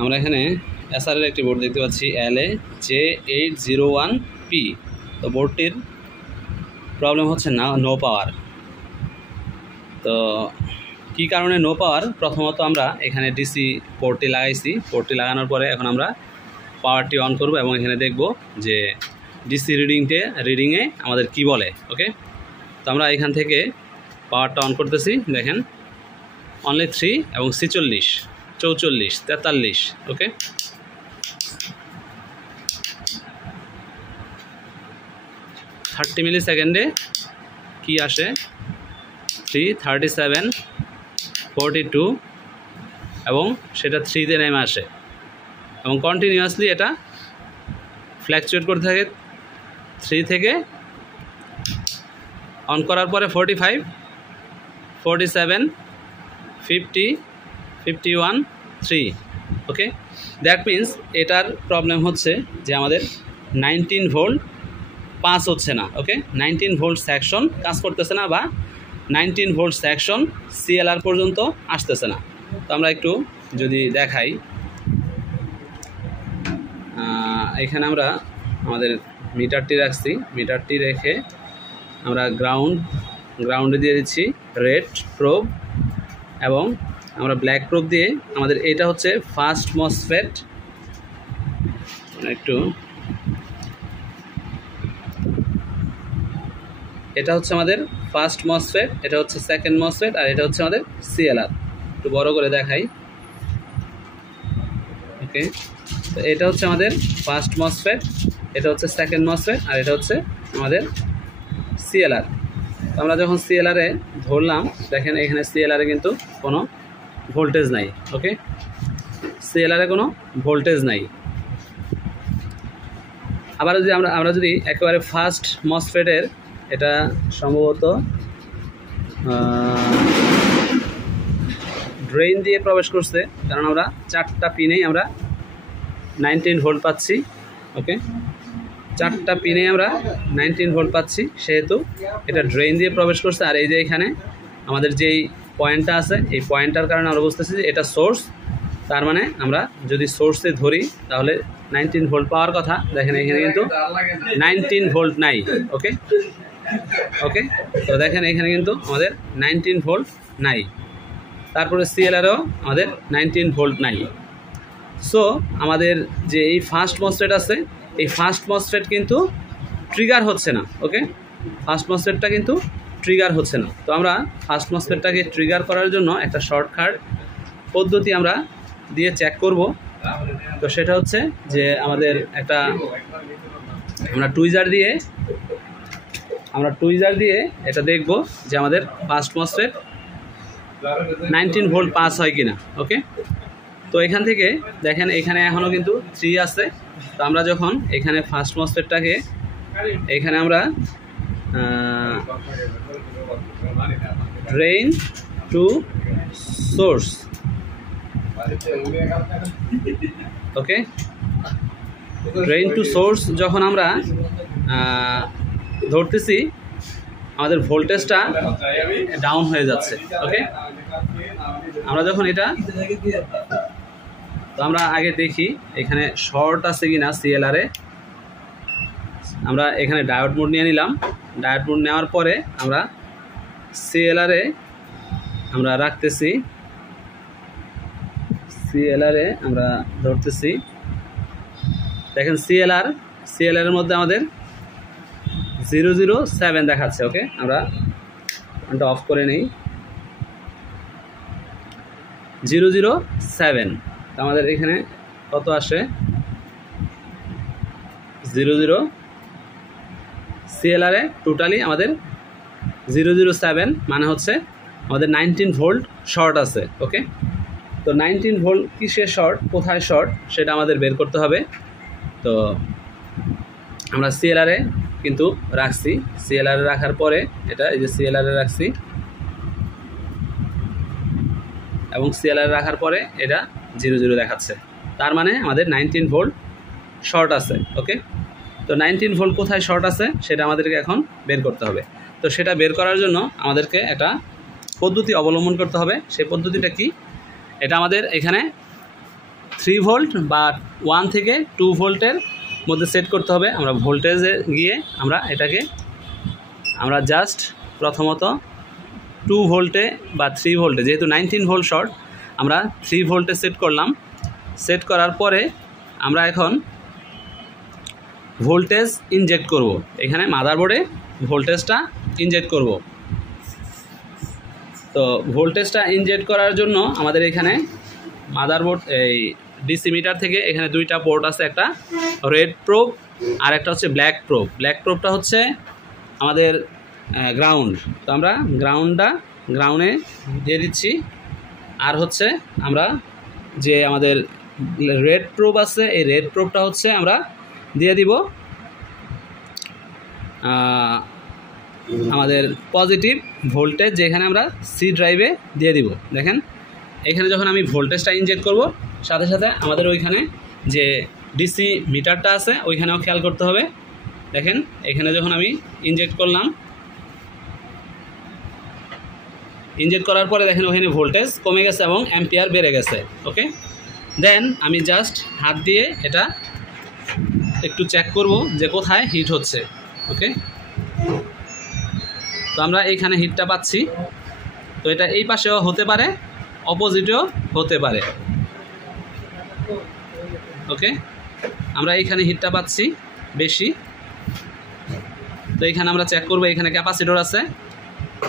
আমরা এখানে এসারের একটি বোর্ড দেখতে পাচ্ছি LA-J801P। তো বোর্ডটির প্রবলেম হচ্ছে না নো পাওয়ার। তো কি কারণে নো পাওয়ার? প্রথমত আমরা এখানে ডিসি পোর্টটি লাগাইছি। পোর্টটি লাগানোর পরে এখন আমরা পাওয়ারটি অন করব এবং এখানে দেখব যে ডিসি রিডিংয়ে আমাদের কি বলে। ওকে, তো আমরা এখান থেকে পাওয়ারটা অন করতেছি। দেখেন অনলি 3 এবং 46, 44, 43। ওকে, থার্টি মিলি সেকেন্ডে কি আসে 3, 37, 42 এবং সেটা 3-তে নেমে আসে এবং কন্টিনিউয়াসলি এটা ফ্ল্যাকচুয়েট করতে থাকে 3 থেকে অন করার পরে 45, 47, 50, 51, 3। ওকে, দ্যাট মিন্স এটার প্রবলেম হচ্ছে যে আমাদের 19 ভোল্ট পাস হচ্ছে না। ওকে, 19 ভোল্ট সেকশন কাজ করতেছে না বা 19 ভোল্ট সেকশন CLR পর্যন্ত আসতেছে না। তো আমরা একটু যদি দেখাই, এখানে আমরা আমাদের মিটারটি রাখছি। মিটারটি রেখে আমরা গ্রাউন্ডে দিয়ে দিচ্ছি রেড প্রোব এবং আমরা ব্ল্যাক প্রোব দিয়ে আমাদের এটা হচ্ছে ফার্স্ট মসফেট। এটা হচ্ছে আমাদের ফার্স্ট মসফেট, এটা হচ্ছে সেকেন্ড মসফেট, আর এটা হচ্ছে আমাদের CLR। একটু বড় করে দেখাই। ওকে, তো এটা হচ্ছে আমাদের ফার্স্ট মসফেট, এটা হচ্ছে সেকেন্ড মসফেট, আর এটা হচ্ছে আমাদের CLR। তো আমরা যখন CLR-এ ধরলাম, দেখেন এখানে CLR-এ কিন্তু কোনো ভোল্টেজ নাই। ওকে, CLR-এ কোনো ভোল্টেজ নাই। আবার যদি আমরা যদি একেবারে ফার্স্ট মসফেটের, এটা সম্ভবত ড্রেন দিয়ে প্রবেশ করছে, কারণ আমরা 4টা পিনেই আমরা 19 ভোল্ট পাচ্ছি। ওকে, 4টা পিনে আমরা 19 ভোল্ট পাচ্ছি, সেহেতু এটা ড্রেন দিয়ে প্রবেশ করছে। আর এই যে এখানে আমাদের যেই পয়েন্টটা আছে, এই পয়েন্টটার কারণে আমরা বুঝতেছি যে এটা সোর্স। তার মানে আমরা যদি সোর্সে ধরি তাহলে 19 ভোল্ট পাওয়ার কথা। দেখেন এখানে কিন্তু 19 ভোল্ট নাই। ওকে ওকে, তো দেখেন এখানে কিন্তু আমাদের 19 ভোল্ট নাই। তারপরে CLR-এও আমাদের 19 ভোল্ট নাই। সো আমাদের যে এই ফার্স্ট মসফেট আছে, এই ফার্স্ট মসফেট কিন্তু ট্রিগার হচ্ছে না। ওকে, ফার্স্ট মসফেটটা কিন্তু ট্রিগার হচ্ছে না। তো আমরা ফার্স্ট মসফেটটাকে ট্রিগার করার জন্য একটা শর্টকাট পদ্ধতি আমরা দিয়ে চেক করব। তো সেটা হচ্ছে যে আমাদের আমরা টুইজার দিয়ে এটা দেখব যে আমাদের ফার্স্ট মসফেট 19 ভোল্ট পাস হয় কিনা। ওকে, তো এখান থেকে দেখেন এখানে এখনও কিন্তু 3 আছে। তো আমরা যখন এখানে ফার্স্ট মসফেটটাকে এখানে আমরা drain to source, okay, drain to source যখন আমরা ধরতেছি, আমাদের ভোল্টেজটা ডাউন হয়ে যাচ্ছে। ওকে, আমরা যখন এটা, তো আমরা আগে দেখি এখানে শর্ট আছে কিনা CLR-এ। আমরা এখানে ডায়োড মোড নিয়ে নিলাম। ডায়োড মোড নেওয়ার পরে আমরা CLR-এ আমরা রাখতেছি, CLR-এ আমরা ধরতেছি। দেখেন CLR-এর মধ্যে আমাদের 007 দেখাচ্ছে। ওকে, আমরা এটা অফ করে নেই। 007 আমাদের এখানে কত আসে? 00। CLR-এ টোটালি আমাদের 007 মানে হচ্ছে আমাদের 19 ভোল্ট শর্ট আছে। ওকে, তো 19 ভোল্ট কিসে শর্ট, কোথায় শর্ট, সেটা আমাদের বের করতে হবে। তো আমরা CLR-এ কিন্তু রাখছি। CLR-এ রাখার পরে এটা এই যে CLR-এ রাখছি এবং CLR-এ রাখার পরে এটা 00 দেখাচ্ছে। তার মানে আমাদের 19 ভোল্ট শর্ট আছে। ওকে, তো 19 ভোল্ট কোথায় শর্ট আছে সেটা আমাদেরকে এখন বের করতে হবে। তো সেটা বের করার জন্য আমাদেরকে একটা পদ্ধতি অবলম্বন করতে হবে। সেই পদ্ধতিটা কি? এটা আমাদের এখানে 3 ভোল্ট বা 1 থেকে 2 ভোল্টের মধ্যে সেট করতে হবে। আমরা ভোল্টেজে গিয়ে আমরা জাস্ট প্রথমত 2 ভোল্টে বা 3 ভোল্টে, যেহেতু 19 ভোল্ট শর্ট, আমরা 3 ভোল্টে সেট করলাম। সেট করার পরে আমরা এখন ভোল্টেজ ইনজেক্ট করব, এখানে মাদারবোর্ডে ভোল্টেজটা ইনজেক্ট করব। তো ভোল্টেজটা ইনজেক্ট করার জন্য আমাদের এখানে মাদারবোর্ড এই ডিসি মিটার থেকে এখানে 2টা পোর্ট আছে, একটা রেড প্রোব আর একটা হচ্ছে ব্ল্যাক প্রোব। ব্ল্যাক প্রোবটা হচ্ছে আমাদের গ্রাউন্ড, তো আমরা গ্রাউন্ডে দিয়ে দিচ্ছি। আর হচ্ছে আমরা যে আমাদের রেড প্রোব আছে, এই রেড প্রোবটা হচ্ছে আমরা দিয়ে দিব আমাদের পজিটিভ ভোল্টেজ, যেখানে আমরা সি ড্রাইভে দিয়ে দিব। দেখেন এখানে যখন আমি ভোল্টেজটা ইনজেক্ট করব, সাথে সাথে আমাদের ওইখানে যে ডিসি মিটারটা আছে ওইখানেও খেয়াল করতে হবে। দেখেন এখানে যখন আমি ইনজেক্ট করলাম, ইনজেক্ট করার পরে দেখেন ওখানে ভোল্টেজ কমে গেছে এবং অ্যাম্পিয়ার বেড়ে গেছে। ওকে, দেন আমি জাস্ট হাত দিয়ে এটা একটু চেক করব যে কোথায় হিট হচ্ছে। ওকে, তো আমরা এইখানে হিটটা পাচ্ছি। তো এটা এই পাশেও হতে পারে, অপোজিটেও হতে পারে। ওকে, আমরা এইখানে হিটটা পাচ্ছি বেশি। তো এখানে আমরা চেক করব, এখানে ক্যাপাসিটর আছে,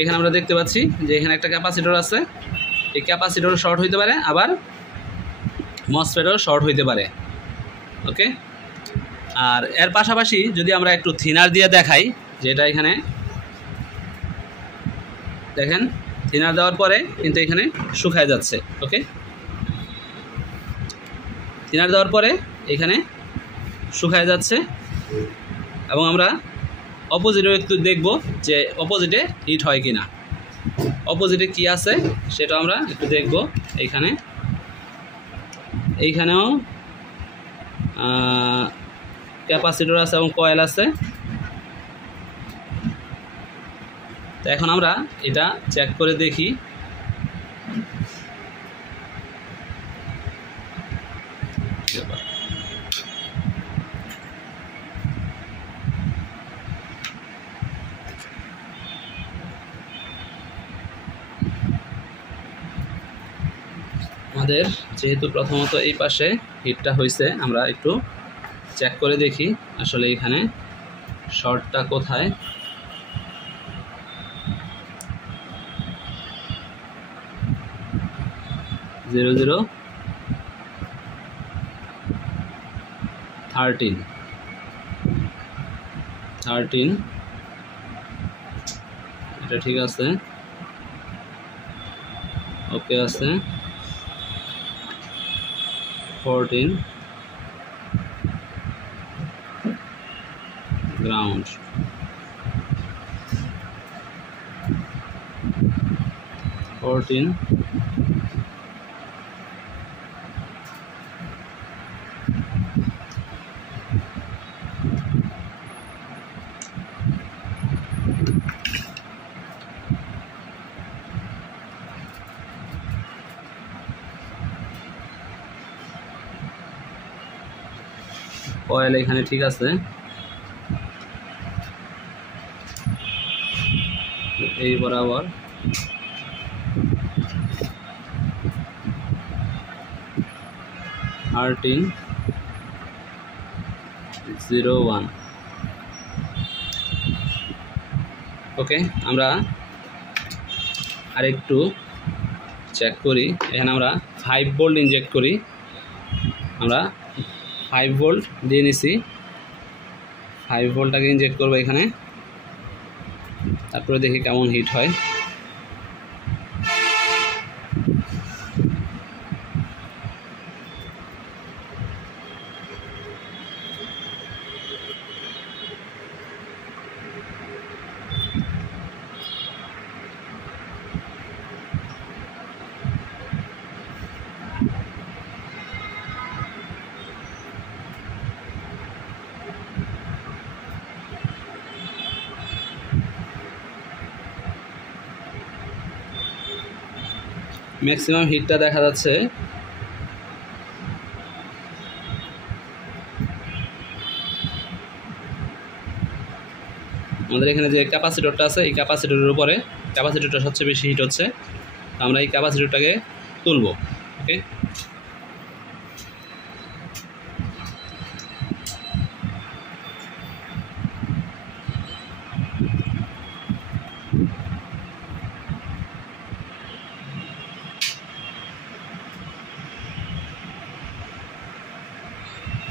এখানে আমরা দেখতে পাচ্ছি যে এখানে একটা ক্যাপাসিটর আছে। এই ক্যাপাসিটর শর্ট হইতে পারে, আবার মসফেটও শর্ট হইতে পারে। ওকে, আর এর পাশাপাশি যদি আমরা একটু থিনার দিয়ে দেখাই, যেটা এখানে দেখেন থিনার দেওয়ার পরে কিন্তু এখানে শুকায় যাচ্ছে। ওকে, থিনার দেওয়ার পরে এখানে শুকায় যাচ্ছে এবং আমরা অপোজিটেও একটু দেখব যে অপোজিটে হিট হয় কি না। অপোজিটে কি আছে সেটা আমরা একটু দেখব। এইখানেও ক্যাপাসিটর আছে এবং কয়েল আছে। তো এখন আমরা এটা চেক করে দেখি। আমাদের যেহেতু প্রথমত এই পাশে হিটটা হয়েছে, আমরা একটু চেক করে দেখি আসলে এখানে শর্টটা কোথায়। জিরো 13 এটা ঠিক আছে, ওকে আছে। 14 গ্রাউন্ড, 14 কয়েল এখানে ঠিক আছে। এই বরাবর 1301। ওকে, আমরা আরেকটু চেক করি। এখানে আমরা 5 ভোল্ট ইনজেক্ট করি। আমরা 5 ভোল্ট দিয়ে নিছি। 5 ভোল্টটাকে ইনজেক্ট করবো এখানে, তারপরে দেখি কেমন হিট হয়। ম্যাক্সিমাম হিটটা দেখা যাচ্ছে আমাদের এখানে যে ক্যাপাসিটরটা আছে এই ক্যাপাসিটরের উপরে ক্যাপাসিটরটা সবচেয়ে বেশি হিট হচ্ছে, তো আমরা এই ক্যাপাসিটরটাকে তুলব। ওকে,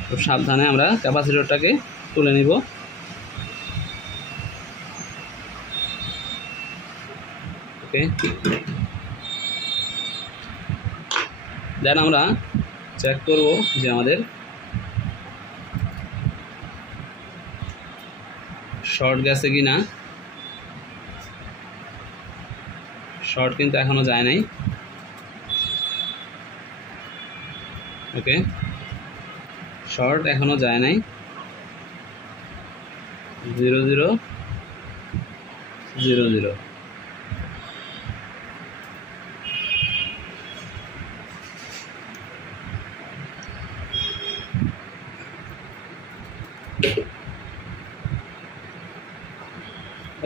খুব সাবধানে আমরা ক্যাপাসিটরটাকে তুলে নিব। ওকে, দেন আমরা চেক করব যে আমাদের শর্ট গেছে কি না। শর্ট কিন্তু এখনো যায় নাই। ওকে, শর্ট এখনো যায় নাই। 0 0 0 0।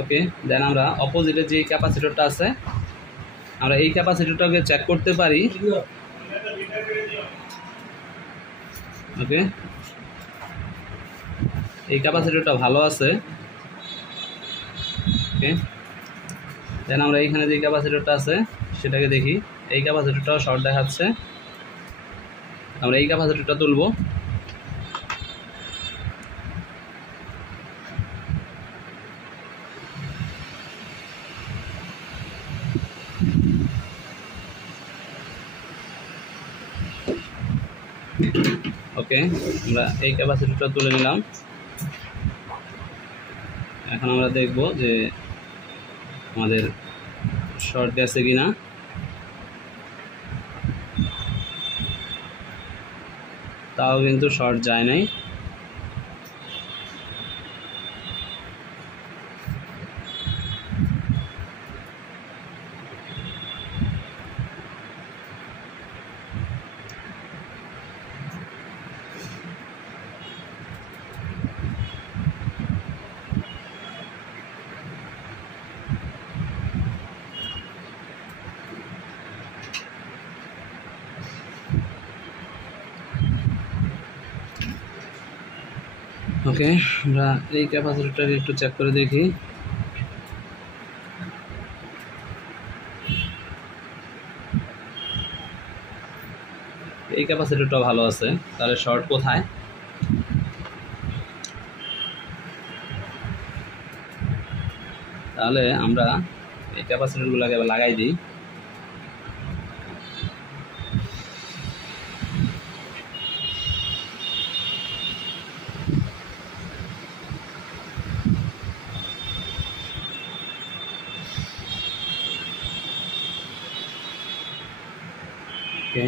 ওকে, দেন আমরা অপোজিটে যে ক্যাপাসিটরটা আছে আমরা এই ক্যাপাসিটরটাকে চেক করতে পারি। ওকে, এই ক্যাপাসিটরটা ভালো আছে। ওকে, দেন আমরা এইখানে যে ক্যাপাসিটরটা আছে সেটাকে দেখি, এই ক্যাপাসিটরটাও শর্ট দেখাচ্ছে। আমরা এই ক্যাপাসিটরটা তুলব। ওকে, আমরা এই ক্যাপাসিটরটা তুলে নিলাম। এখন আমরা দেখব যে আমাদের শর্ট গেছে কিনা। তাও কিন্তু শর্ট যায় নাই। ওকে, আমরা এই ক্যাপাসিটরটাকে একটু চেক করে দেখি। এই ক্যাপাসিটরটা ভালো আছে, তাহলে শর্ট কোথায়? তাহলে আমরা এই ক্যাপাসিটরগুলোকে লাগাই দিই। ওকে,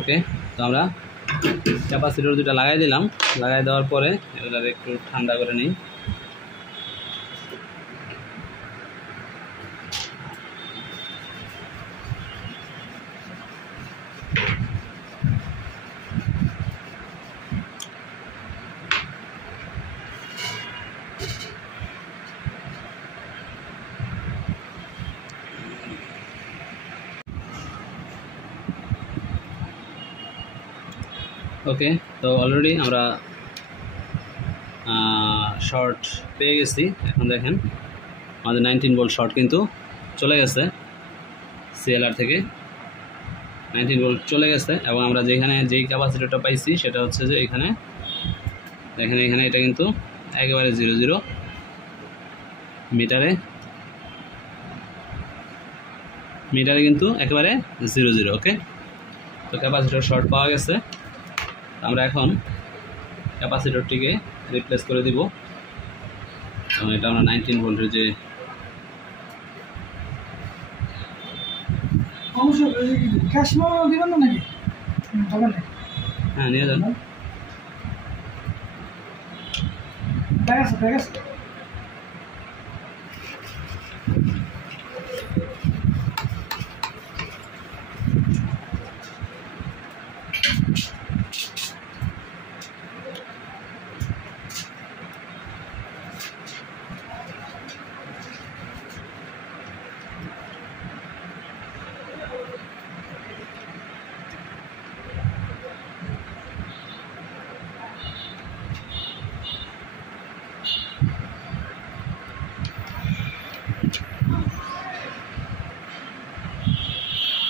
ওকে, তো আমরা ক্যাপাসিটর দুটা লাগাই দিলাম। লাগাই দেওয়ার পরে এগুলো একটু ঠান্ডা করে নিই। ওকে, তো অলরেডি আমরা শর্ট পেয়ে গেছি। এখন দেখেন আমাদের 19 ভোল্ট শর্ট কিন্তু চলে গেছে, সিএলআর থেকে 19 ভোল্ট চলে গেছে। এবং আমরা যেই ক্যাপাসিটরটা পাইছি সেটা হচ্ছে যে এখানে দেখেন, এখানে এটা কিন্তু একেবারে 0 0 মিটারে কিন্তু একেবারে 0 0। ওকে, তো ক্যাপাসিটর শর্ট পাওয়া গেছে। আমরা এখন ক্যাপাসিটরটিকে রিপ্লেস করে দিব। এটা আমরা 19 ভোল্টের যে হ্যাঁ নিয়ে যান।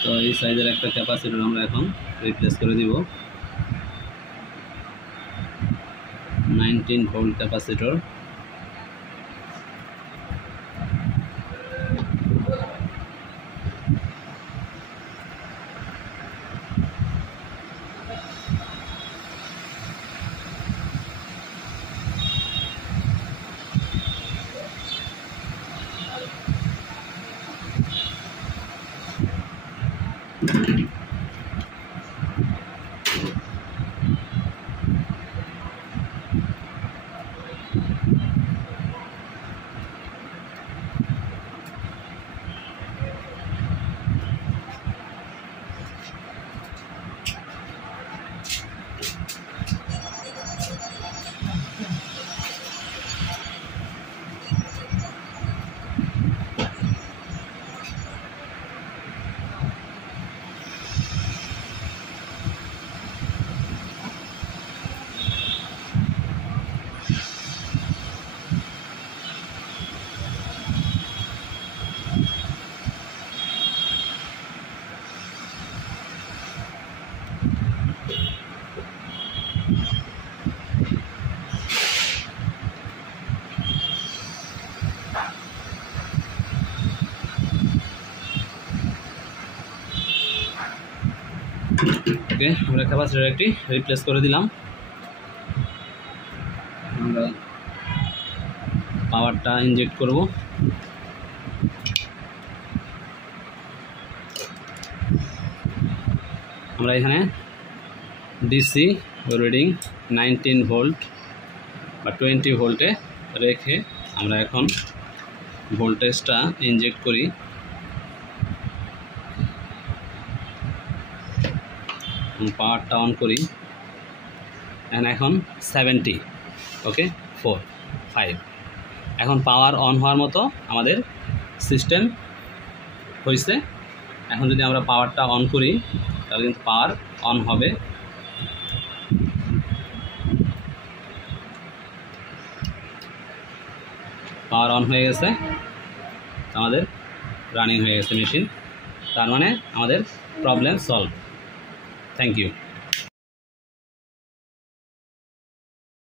তো এই সাইজের একটা ক্যাপাসিটর আমরা এখন রিপ্লেস করে দিব, 19 ভোল্ট ক্যাপাসিটর। ওকে, আমরা ক্যাপাসিটর একটি রিপ্লেস করে দিলাম। আমরা পাওয়ারটা ইনজেক্ট করব। আমরা এখানে ডিসি রিডিং 19 ভোল্ট বা 20 ভোল্টে রেখে আমরা এখন ভোল্টেজটা ইনজেক্ট করি। পাওয়ারটা অন করি, এখন 70, ওকে 4 5। এখন পাওয়ার অন হওয়ার মতো আমাদের সিস্টেম হয়েছে। এখন যদি আমরা পাওয়ারটা অন করি তাহলে কিন্তু পাওয়ার অন হবে। পাওয়ার অন হয়ে গেছে, আমাদের রানিং হয়ে গেছে মেশিন। তার মানে আমাদের প্রবলেম সলভ। Thank you.